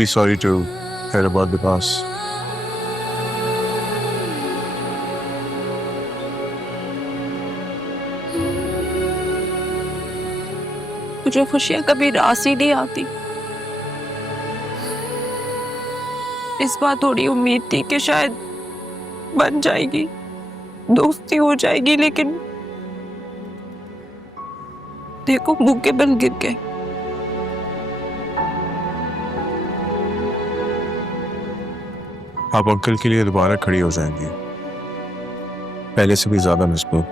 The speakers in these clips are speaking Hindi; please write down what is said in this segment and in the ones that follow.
really sorry to hear about the past. मुझे खुशियां कभी रास ही नहीं आती। इस बार थोड़ी उम्मीद थी कि शायद बन जाएगी, दोस्ती हो जाएगी, लेकिन देखो मुंह के बल गिर गए। आप अंकल के लिए दोबारा खड़ी हो जाएंगी, पहले से भी ज्यादा मजबूत।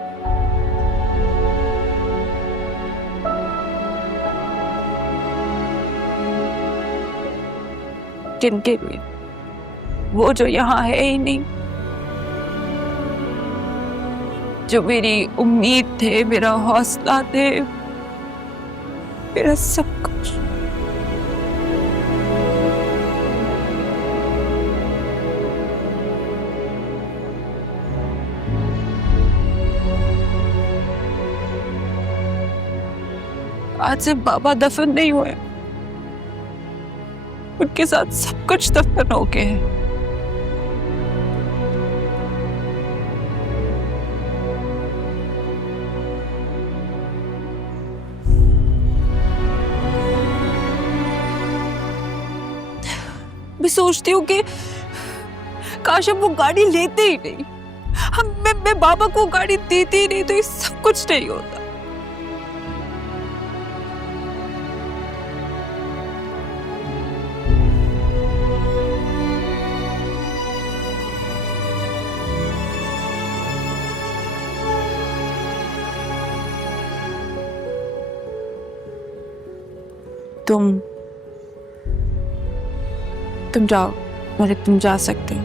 जिनके लिए, वो जो यहाँ है ही नहीं, जो मेरी उम्मीद थे, मेरा हौसला थे, मेरा सब कुछ। आज से बाबा दफन नहीं हुए, उनके साथ सब कुछ दफन हो गए हैं। मैं सोचती हूँ कि काश हम वो गाड़ी लेते ही नहीं, मैं बाबा को गाड़ी देती ही नहीं, तो ये सब कुछ नहीं होता। तुम जाओ, मतलब तुम जा सकते हो।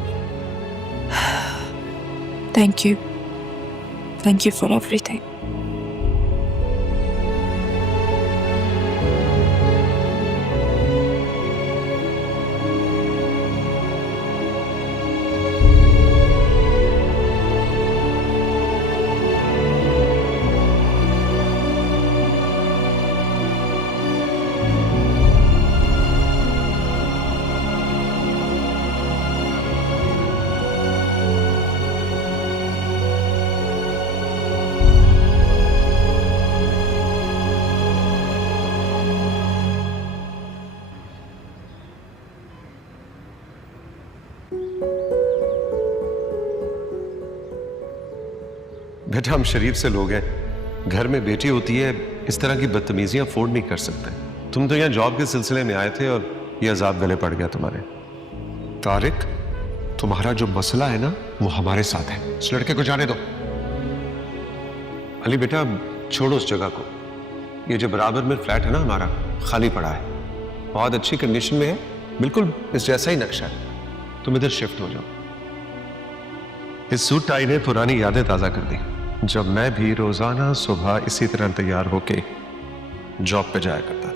Thank you for everything. बेटा, हम शरीफ से लोग हैं, घर में बेटी होती है, इस तरह की बदतमीजियां अफोर्ड नहीं कर सकते। तुम तो यहाँ जॉब के सिलसिले में आए थे और ये अजाब गले पड़ गया तुम्हारे। तारिक, तुम्हारा जो मसला है ना, वो हमारे साथ है। इस लड़के को जाने दो। अली बेटा, छोड़ो उस जगह को। ये जो बराबर में फ्लैट है ना हमारा, खाली पड़ा है, बहुत अच्छी कंडीशन में है, बिल्कुल इस जैसा ही नक्शा है। तुम इधर शिफ्ट हो जाओ। इस सूट टाई ने पुरानी यादें ताजा कर दी, जब मैं भी रोजाना सुबह इसी तरह तैयार होके जॉब पे जाया करता था।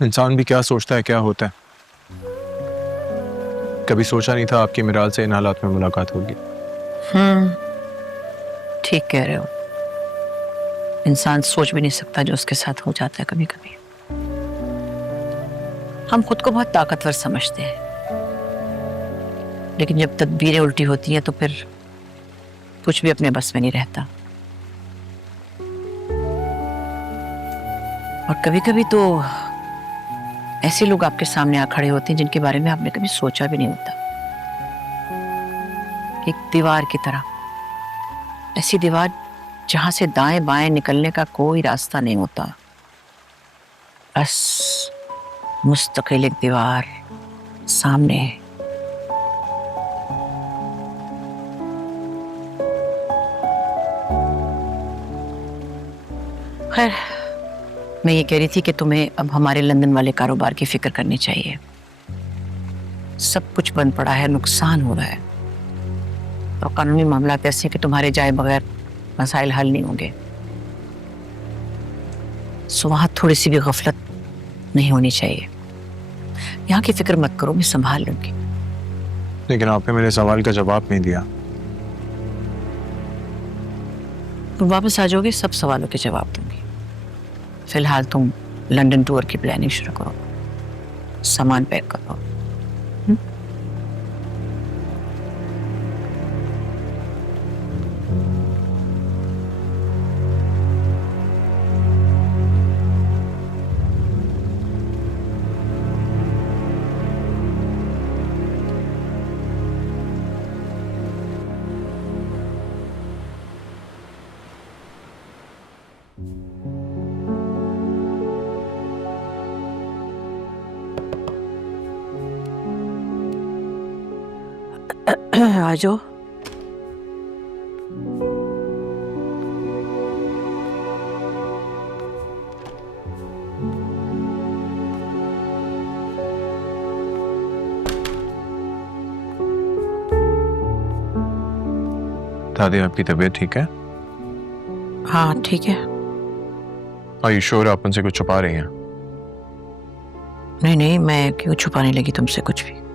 इंसान भी क्या सोचता है क्या होता है। कभी सोचा नहीं था आपकी मिराल से इन हालात में मुलाकात होगी। ठीक कह रहे हो। इंसान सोच भी नहीं सकता जो उसके साथ हो जाता है कभी कभी। हम खुद को बहुत ताकतवर समझते हैं, लेकिन जब तदबीरें उल्टी होती हैं तो फिर कुछ भी अपने बस में नहीं रहता। और कभी कभी तो ऐसे लोग आपके सामने आ खड़े होते हैं जिनके बारे में आपने कभी सोचा भी नहीं होता। एक दीवार की तरह, ऐसी दीवार जहां से दाएं बाएं निकलने का कोई रास्ता नहीं होता, बस मुस्तकिल एक दीवार सामने है। खैर, मैं ये कह रही थी कि तुम्हें अब हमारे लंदन वाले कारोबार की फिक्र करनी चाहिए। सब कुछ बंद पड़ा है, नुकसान हो रहा है, तो कानूनी मामला ऐसे कि तुम्हारे जाए बगैर मसाइल हल नहीं होंगे। सो वहां थोड़ी सी भी गफलत नहीं होनी चाहिए। यहाँ की फिक्र मत करो, मैं संभाल लूंगी। लेकिन आपने मेरे सवाल का जवाब नहीं दिया। तुम वापस आ जाओगे, सब सवालों के जवाब दूंगी। फिलहाल तुम लंदन टूर की प्लानिंग शुरू करो, सामान पैक करो। आ जाओ। दादी, आपकी तबीयत ठीक है? हाँ ठीक है। Are you sure आप उनसे कुछ छुपा रही हैं? नहीं नहीं, मैं क्यों छुपाने लगी तुमसे कुछ भी।